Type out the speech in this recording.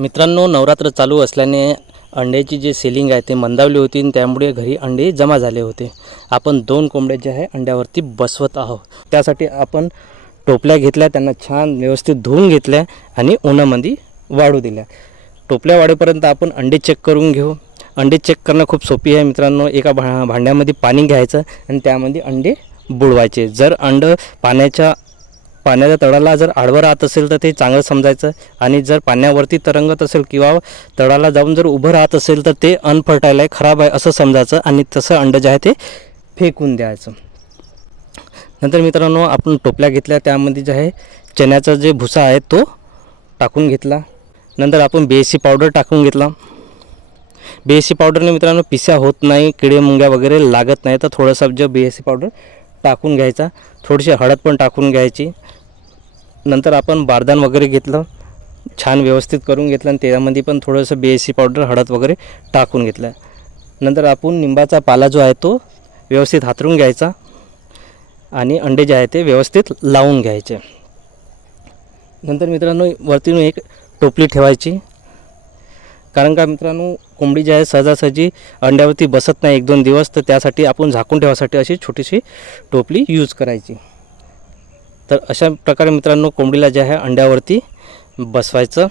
मित्रांनो, नवरात्र चालू असल्याने अंड्याची जी सेलिंग आहे ते मंदावली होती आणि त्यामुळे घरी अंडे जमा झाले होते. आपण 2 कोंबड्या जे आहे अंड्यावरती बसवत आहोत. त्यासाठी आपण टोपल्या घेतल्या, त्यांना छान व्यवस्थित धुवून घेतल्या आणि उन्हामध्ये वाळू दिल्या. टोपल्या वाळेपर्यंत आपण अंडे चेक करून घेऊ. अंडे चेक करणं खूप सोपी आहे मित्रांनो. एका भांड्यामध्ये पाणी घ्यायचं आणि त्यामध्ये अंडे बुडवायचे. जर अंडं पाण्याच्या तळाला जर आडवं राहत असेल तर ते चांगलं समजायचं, आणि जर पाण्यावरती तरंगत असेल किंवा तळाला जाऊन जर उभं राहत असेल तर ते अनफर्टाईल आहे, खराब आहे असं समजायचं आणि तसं अंडं जे आहे ते फेकून द्यायचं. नंतर मित्रांनो, आपण टोपल्या घेतल्या, त्यामध्ये जे आहे चण्याचा जे भुसा आहे तो टाकून घेतला. नंतर आपण BSC पावडर टाकून घेतला. BSC पावडरने मित्रांनो पिस्या होत नाही, किडे मुंग्या वगैरे लागत नाही. तर थोडंसं जे BSC पावडर टाकून घ्यायचा. थोडीशी हळद पण टाकून घ्यायची. नंतर आपण बारदान वगैरे घेतलं, छान व्यवस्थित करून घेतलं आणि त्यामध्ये पण थोडंसं BSC पावडर, हळद वगैरे टाकून घेतलं. नंतर आपण निंबाचा पाला जो आहे तो व्यवस्थित हातरून घ्यायचा आणि अंडे जे आहे ते व्यवस्थित लावून घ्यायचे. नंतर मित्रांनो, वरतून एक टोपली ठेवायची, कारण का मित्रांनो कोंबडी जी आहे सहजासहजी अंड्यावरती बसत नाही 1-2 दिवस. तर त्यासाठी आपण झाकून ठेवासाठी अशी छोटीशी टोपली यूज करायची. तर अशा प्रकारे मित्रांनो कोंबडीला जे आहे अंड्यावरती बसवायचं.